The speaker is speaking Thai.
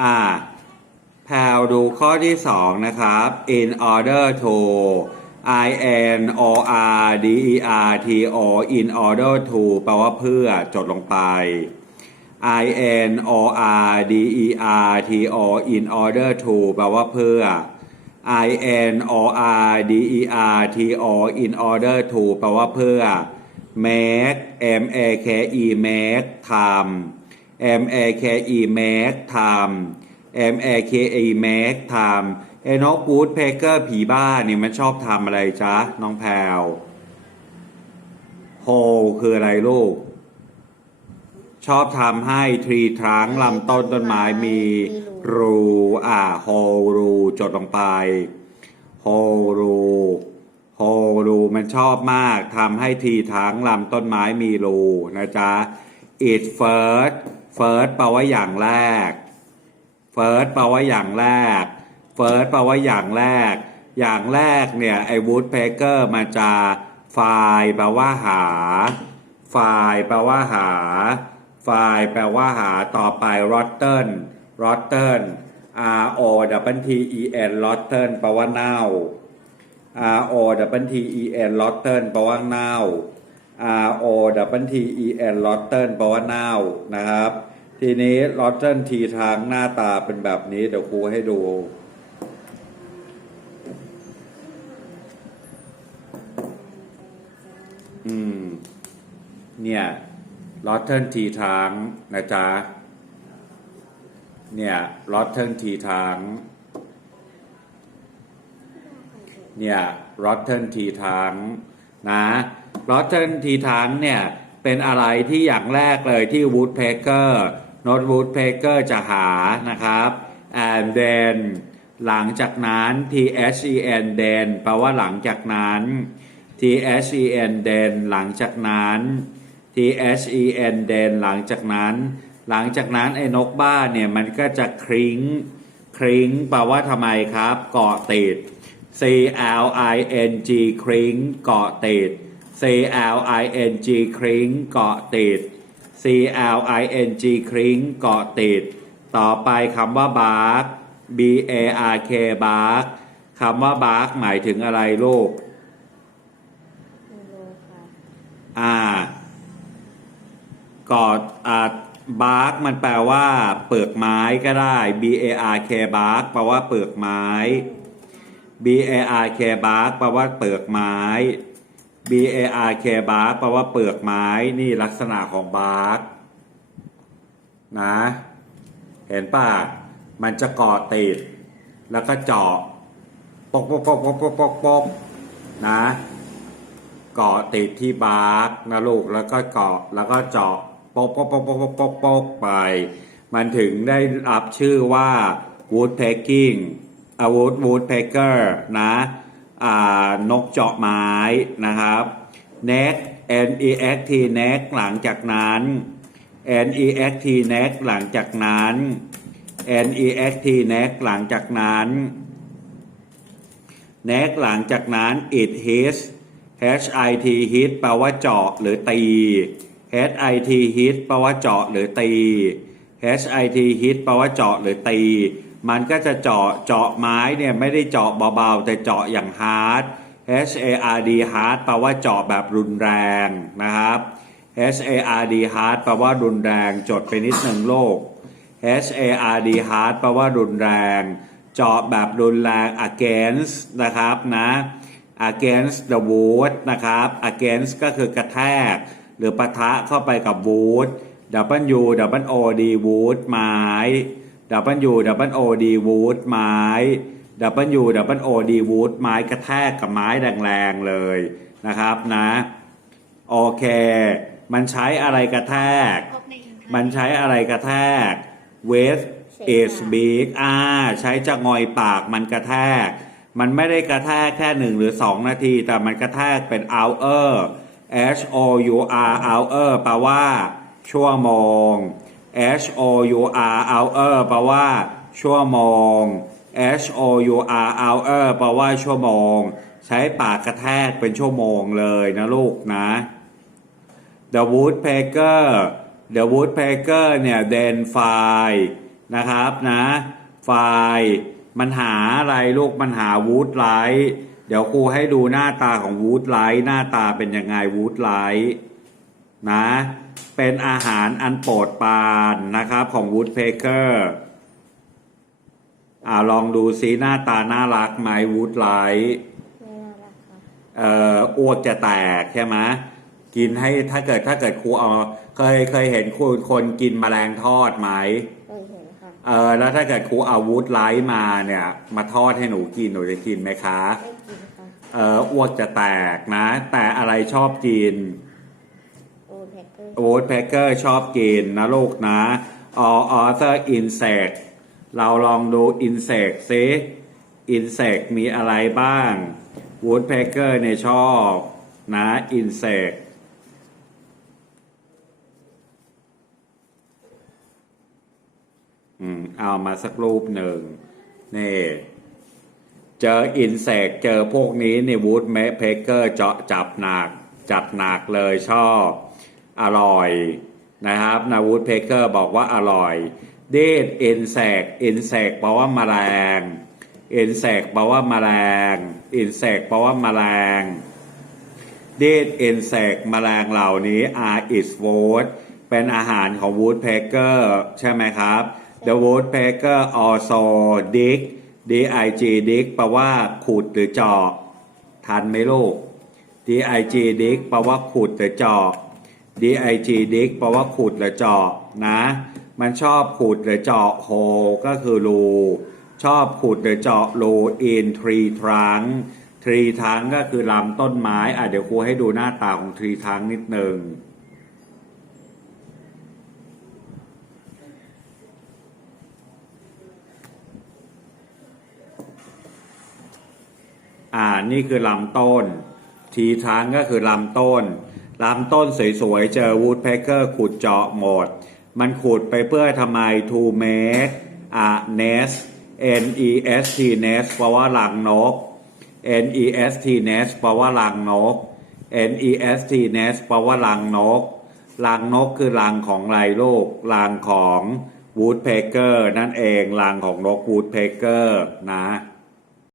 อ่าแพลดูข้อที่สองนะครับ in order to I N O R D E R T O in order to แปลว่าเพื่อจดลงไป I N O R D E R T O in order to แปลว่าเพื่อ I N O R D E R T O in order to แปลว่าเพื่อ make M A K E make ทำ M A K E make ทำ M A K E make ทำไอ้นกวูดเพเกอร์ผีบ้าเนี่ยมันชอบทำอะไรจ๊ะ น้องแพลวโฮคืออะไรลูก ชอบทำให้ทรีทรังลำต้นต้นไม้มีรูอ่าโฮรูจดลงไปโฮรูโฮรูมันชอบมากทำให้ทีทรังลำต้นไม้มีรูนะจ๊ะ it first first แปลว่าอย่างแรก first แปลว่าอย่างแรก first แปลว่าอย่างแรก อย่างแรกเนี่ยไอ้ woodpecker มันจะ find แปลว่าหา find แปลว่าหา find แปลว่าหาต่อไป rotten rotten r o w t e n rotten แปลว่าเน่า r o w t e n rotten แปลว่าเน่า r o w t e n rotten แปลว่าเน่านะครับ ทีนี้ rotten ทีทางหน้าตาเป็นแบบนี้ เดี๋ยวครูให้ดู อืม เนี่ย rotten ทีทางนะจ๊ะ เนี่ย rotten ทีทางเนี่ย rotten ทีทังนะ rotten ทีทังเนี่ยเป็นอะไรที่อย่างแรกเลยที่ woodpecker not woodpecker จะหานะครับ and then หลังจากนั้น t h e n then แปลว่าหลังจากนั้น t h e n then หลังจากนั้น t h e n then หลังจากนั้น หลังจากนั้นไอ้นกบ้าเนี่ยมันก็จะคริ้งคริ้งแปลว่าทำไมครับ เกาะติด C L I N G คริ้งเกาะติด C L I N G คริ้งเกาะติด C L I N G คริ้งเกาะติด ต่อไปคำว่า bark B A R K bark คำว่า bark หมายถึงอะไรลูกไม่รู้ค่ะอ่ากอดอ่าบาร์กมันแปลว่า เปลือกไม้ก็ได้ B A R K บาร์กแปลว่าเปลือกไม้ B A R K บาร์กแปลว่าเปลือกไม้ B A R K บาร์กแปลว่าเปลือกไม้นี่ลักษณะของบาร์กนะ เห็นป่ะมันจะเกาะติด แล้วก็เจาะปกปกปกปกปกปกปกนะเกาะติดที่บาร์กนะลูกแล้วก็เกาะแล้วก็เจาะปกปกปกปกปกปกปกไป มันถึงได้รับชื่อว่า woodpecking อาวุธ woodpecker นะ นกเจาะไม้นะครับ neck n e x t neck หลังจากนั้น n e x t neck หลังจากนั้น n e x t neck หลังจากนั้น neck หลังจากนั้น it hits H I T hit แปลว่าเจาะหรือตี H I T hit แปลว่าเจาะหรือตี H I T hit แปลว่าเจาะหรือตี มันก็จะเจาะเจาะไม้เนี่ยไม่ได้เจาะเบาๆ แต่เจาะอย่างฮาร์ด H A R D hard แปลว่าเจาะแบบรุนแรงนะครับ H A R D hard แปลว่ารุนแรงจดไปนิดหนึ่งโลก H A R D hard แปลว่ารุนแรง เจาะแบบรุนแรง against นะครับนะ against the wood นะครับ against ก็คือกระแทก หรือปะทะเข้าไปกับ wood W W O D wood ไม้ W W O D wood ไม้ W W O D wood ไม้กระแทกกับไม้แรงๆเลยนะครับนะโอเค มันใช้อะไรกระแทกพบในอินเทอร์เน็ตมันใช้อะไรกระแทก with is big อ่าใช้จะงอยปากมันกระแทก มันไม่ได้กระแทกแค่หนึ่งหรือสองนาที แต่มันกระแทกเป็น hour h o u r hour แปลว่า ชั่วโมง h o u r hour แปลว่า ชั่วโมง h o u r hour แปลว่าชั่วโมง ใช้ปากกระแทกเป็นชั่วโมงเลยนะลูกนะ The woodpecker The woodpecker เนี่ย then find นะครับนะไฟมันหาอะไรลูกมันหาวูดไลท์เดี๋ยวครูให้ดูหน้าตาของวูดไลท์หน้าตาเป็นยังไงวูดไลท์ นะเป็นอาหารอันโปรดปรานนะครับของวูดเพเกอร์อ่าลองดูซิหน้าตาน่ารักไหมวูดไลท์ไม่น่ารักค่ะเอ่ออ้วกจะแตกใช่ไหมกินให้ถ้าเกิดถ้าเกิดครูเอาเคยเคยเห็นครูคนกินแมลงทอดไหมเคยเห็นค่ะเออแล้วถ้าเกิดครูเอาวูดไลท์มาเนี่ย มาทอดให้หนูกินหนูจะกินไหมคะไม่กินค่ะเอออ้วกจะแตกนะ แต่อะไรชอบกิน โอแพคเกอร์ วูดแพคเกอร์ชอบกินนะลูกนะอออเตอร์อินเสกเราลองดูอินเสกซิอินเสกมีอะไรบ้างวูดแพคเกอร์เนี่ยชอบนะอินเสกอืมเอามาสักรูปหนึ่งนี่เจออินเสกเจอพวกนี้นี่วูดเมเพเกอร์เจาะจับหนักจัดหนักเลยชอบ อร่อยนะครับนาวูดเพเกอร์บอกว่าอร่อย เดีดอินเสกเอินเสกแปลว่าแมลงเอินเสกแปลว่าแมลงเอินเสกแปลว่าแมลงเดีดอินเสกแมลงเหล่านี้ are its food เป็นอาหารของ woodpecker ใช่ไหมครับ the woodpecker also dig dig dig แปลว่าขุดหรือเจาะทันไหมลูก dig dig แปลว่าขุดหรือเจาะ dig dig แปลว่าขุดหรือเจาะนะ มันชอบขุดหรือเจาะ hole ก็คือรูชอบขุดหรือเจาะรู in tree trunk tree trunk ก็คือลำต้นไม้ อะเดี๋ยวครูให้ดูหน้าตาของ tree trunk นิดหนึ่งอ่า นี่คือลำต้น ทีทางก็คือลำต้น ลำต้นสวยๆ เจอวูดเพคเกอร์ขุดเจาะหมด มันขุดไปเพื่อทำไม to make a nest n e s t nest แปลว่ารังนก n e s t nest แปลว่ารังนก n e s t nest แปลว่ารังนกรังนกคือรังของไรลูกรังของวูดเพเกอร์นั่นเองรังของนกวูดเพเกอร์นะ